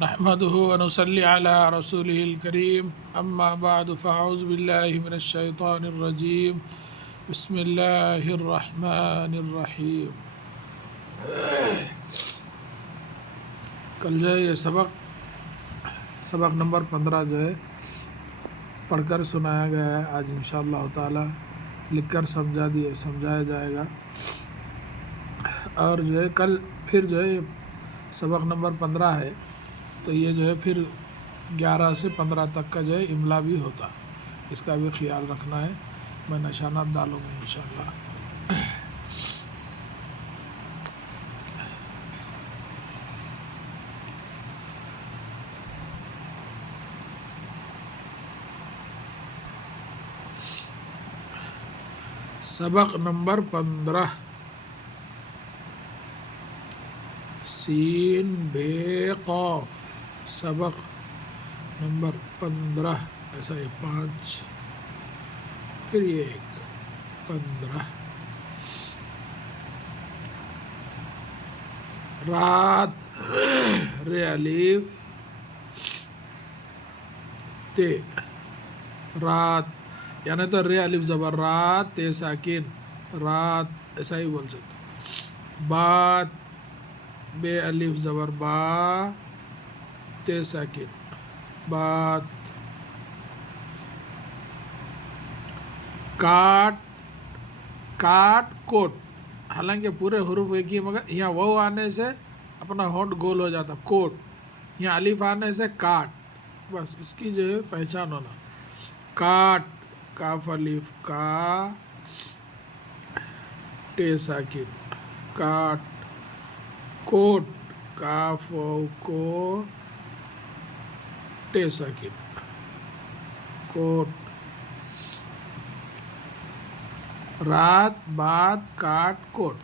نحمده ونصلي على رسوله الكريم أما بعد فأعوذ بالله من الشيطان الرجيم بسم الله الرحمن الرحیم۔ کل جو ہے یہ سبق نمبر 15 جو ہے پڑھ کر سنایا گیا ہے۔ آج انشاءاللہ تعالی لکھ کر سمجھایا جائے گا، اور جو ہے کل پھر جو ہے سبق نمبر 15 ہے، تو یہ جو ہے پھر 11 سے 15 تک کا جو ہے املا بھی ہوتا، اس کا بھی خیال رکھنا ہے۔ میں نشانات ڈالوں گا انشاءاللہ۔ سبق نمبر 15، سین بے قاف۔ سبق نمبر 15، ایسا یہ 5 پھر یہ 1، 15۔ رات، رے الف تے، رات یعنی تو رے الف زبر رات، تے ساکن رات، ایسا ہی بول سکتے۔ بات، بے الف زبر با، تے ساکن بات۔ کاٹ، کاٹ کوٹ، حالانکہ پورے حروف ایک ہی، مگر یہاں واو آنے سے اپنا ہونٹ گول ہو جاتا، کوٹ۔ یہاں الف آنے سے کاٹ، بس اس کی جو ہے پہچان ہونا۔ کاٹ، کاف الف کا، ٹے ساکن کاٹ۔ کوٹ، کاف واو کو، ٹے ساکن کوٹ۔ رات، بات، کاٹ، کوٹ۔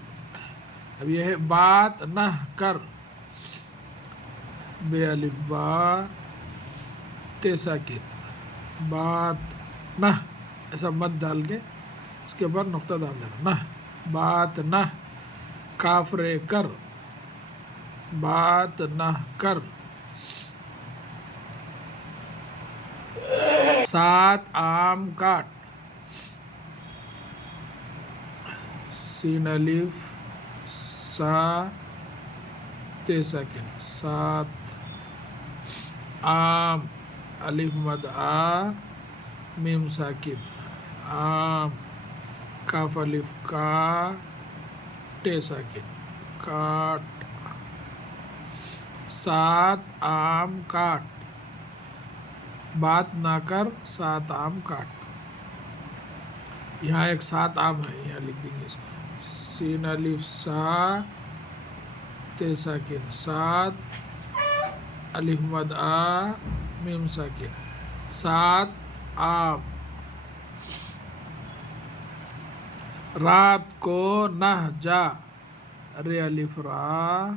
اب یہ ہے بات نہ کر، بے الف با، تے ساکن بات نہ، ایسا مت ڈال کے اس کے بعد نقطہ ڈال دینا، نہ بات نہ۔ کاف رے کر، بات نہ کر۔ سات آم کاٹ، سین الف سا، تے ساکن سات۔ آم، الف مد آ، میم ساکن آم۔ کاف الف کا، ٹے ساکن کاٹ۔ سات آم کاٹ، بات نہ کر، سات آم کاٹ۔ یہاں ایک 7 آم ہے، یہاں لکھ دیں گے اس کو۔ سین الف سا، تے ساکن سات، الف مد آ، میم ساکن 7 آم۔ رات کو نہ جا، رے الف را،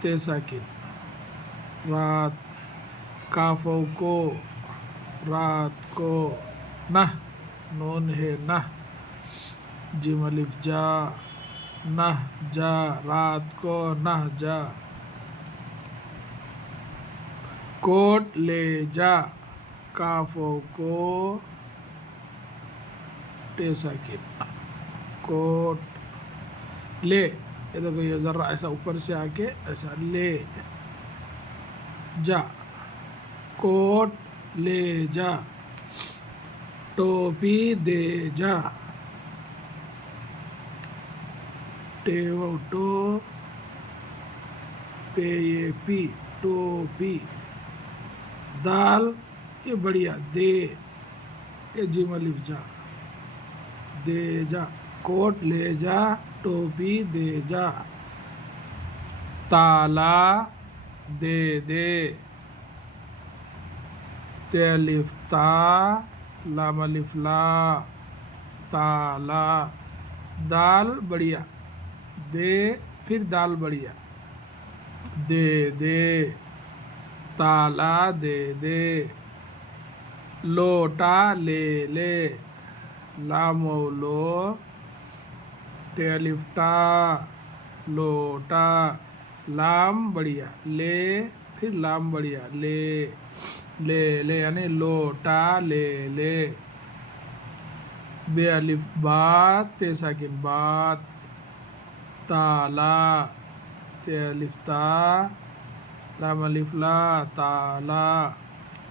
تے ساکن رات۔ کاف واو کو، رات کو، نہ، نون ہے نہ، جیم الف جا، نہ جا، رات کو نہ جا۔ کوٹ لے جا، کاف واو کو، ٹے ساکن کوٹ۔ لے، یہ دیکھو یہ ذرا ایسا اوپر سے آ کے ایسا لے جا، کوٹ لے جا۔ ٹوپی دے جا، ٹے واو ٹو، پے یہ پی، ٹوپی۔ دال، یہ بڑھیا، دے، یہ جیم الف جا، دے جا۔ کوٹ لے جا، ٹوپی دے جا۔ تالا، دے دے، تے الف تا، لام الف لا، تالا۔ دال بڑھیا، دے، پھر دال بڑھیا، دے دے، تالا دے دے۔ لوٹا لے لے، لام واو لو، ٹے الف ٹا، لوٹا۔ لام بڑھیا لے، پھر لام بڑھیا لے، لے لے یعنی لوٹا لے لے. بے الف بات تے ساکن بات، تالا تے الف تا، لام الف لا تالا.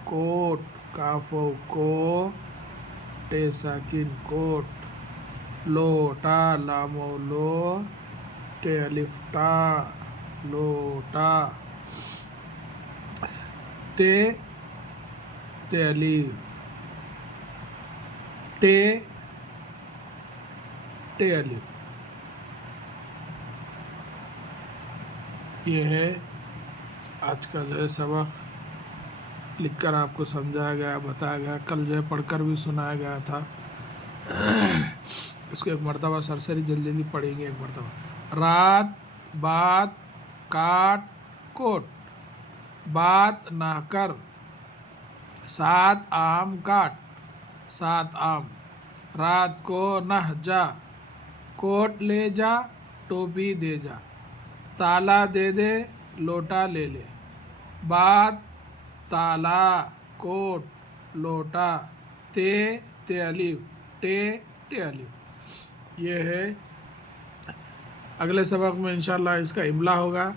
کوٹ کاف و کو ٹے ساکن کوٹ، لوٹا لام و لو ٹے الف ٹا لوٹا. تے تے الف ٹے ٹے الف. یہ ہے آج کا جو ہے سبق، لکھ کر آپ کو سمجھایا گیا، بتایا گیا. کل جو ہے پڑھ کر بھی سنایا گیا تھا. اس کو ایک مرتبہ سرسری جلدی جلدی پڑھیں گے. ایک مرتبہ رات بات کاٹ کوٹ، بات نہ کر، 7 آم کاٹ 7 آم. رات کو نہ جا، کوٹ لے جا ٹوپی دے جا. تالا دے دے لوٹا لے لے. بات تالا کوٹ لوٹا. تے تے الف ٹے ٹے الف. یہ ہے. اگلے سبق میں انشاءاللہ اس کا املا ہوگا.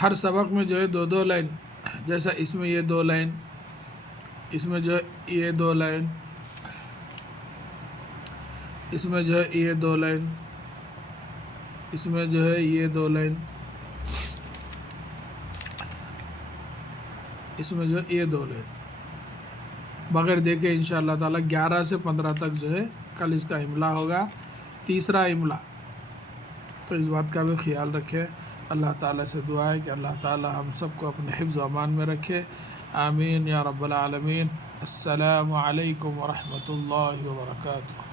ہر سبق میں جو ہے 2 لائن، جیسا اس میں یہ 2 لائن، اس میں جو ہے یہ 2 لائن، اس میں جو ہے یہ 2 لائن، اس میں جو ہے یہ 2 لائن، اس میں جو ہے یہ 2 لائن بغیر دیکھے انشاءاللہ تعالیٰ 11 سے 15 تک جو ہے کل اس کا املا ہوگا، تیسرا املا. تو اس بات کا بھی خیال رکھے. اللہ تعالیٰ سے دعا ہے کہ اللہ تعالیٰ ہم سب کو اپنے حفظ و امان میں رکھے. آمین یا رب العالمین. السلام علیکم ورحمۃ اللہ وبرکاتہ.